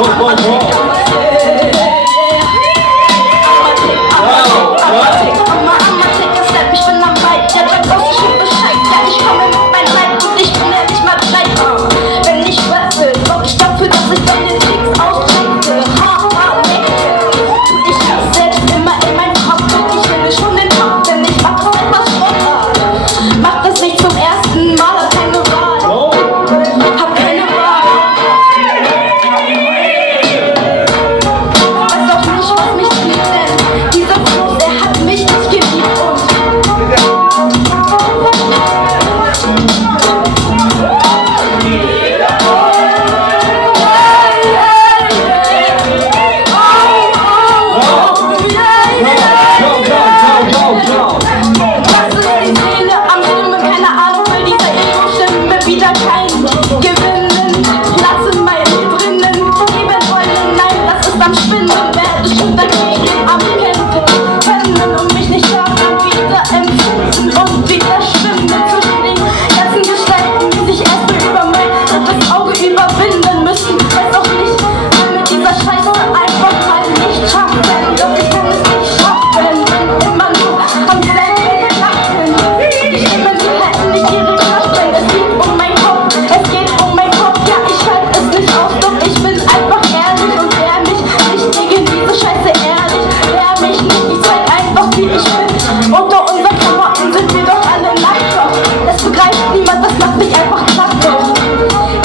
Ich bin am Weit, ja, da brauchst du schon Bescheid. Ja, ich komme mit meinem Leib und ich bin ehrlich mal bereit. Wenn ich rappe, sorg ich dafür, dass ich deine Tricks auschecke. Ich hab selbst immer in meinem Kopf und ich finde schon den Kopf, denn ich mach das etwas Schrott. Mach das nicht zum ersten Mal, hab keine Wahl. Hab keine Wahl. Weiß auch nicht, was mich zieht, denn dieser Fluss, er hat mich nicht geliebt und wieder kein Gewinnen, Platz in meinem drinnen, geben wollen, nein, das ist am Spinnen, werde schon dagegen am Kämpfen, können und mich nicht hören, wieder empfinden und wieder schwimmen zwischen den ganzen Gestalten, die sich erstmal über das Auge überwinden müssen, weiß auch nicht, mit dieser Scheiße einfach mal nicht schaffen, doch ich kann es nicht schaffen, bin immer nur am selben Lachen, ich nehme die Händen nicht ihre Kraft, es geht um mein Kopf, es geht um mein Kopf, ja, ich halte es nicht aus, doch ich bin einfach ehrlich und wer mich nicht gegen diese Scheiße ehrlich, wer mich nicht, ich zeig einfach wie ich bin, unter unseren Klamotten sind wir doch alle nackt, doch das begreift niemand, das macht mich einfach platt, doch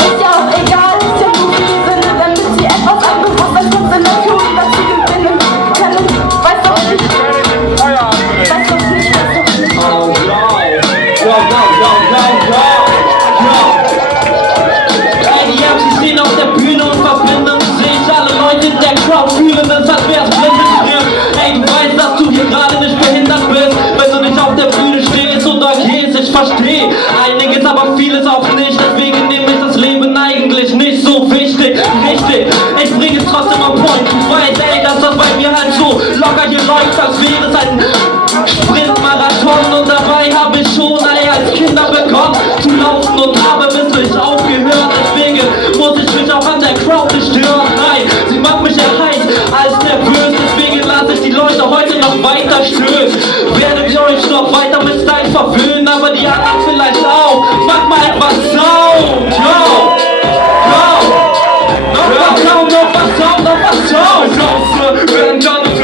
ist ja auch egal, ist ja nur für die Sinne, damit sie etwas an Bewusstsein von Situation dazu gewinnen können, weiß doch nicht, weiß doch nicht. Ey, die MCs stehen auf der Bühne und verbinden sich alle Leute in der Crowd fühlen es, als wär's blindes. Ey, du weißt, dass du hier gerade nicht behindert bist, wenn du nicht auf der Bühne stehst und da gehst, ich versteh einiges, aber vieles auch nicht, deswegen nehme ich das Leben eigentlich nicht so wichtig, richtig, ich bring es trotzdem am Point, du weißt, ey, dass das bei mir halt so locker hier läuft, als wäre es ein Sprintmarathon und dabei habe ich schon, ey, als Kinder begonnen zu laufen und habe bis ich aufgehört, deswegen muss ich mich auch an der Crowd nicht stören, nein, sie macht mich eher heiß als nervös, deswegen lasse ich die Leute heute noch weiter stören, werdet ihr euch noch weiter mit Style verwöhnen, aber die anderen vielleicht auch, mach mal etwas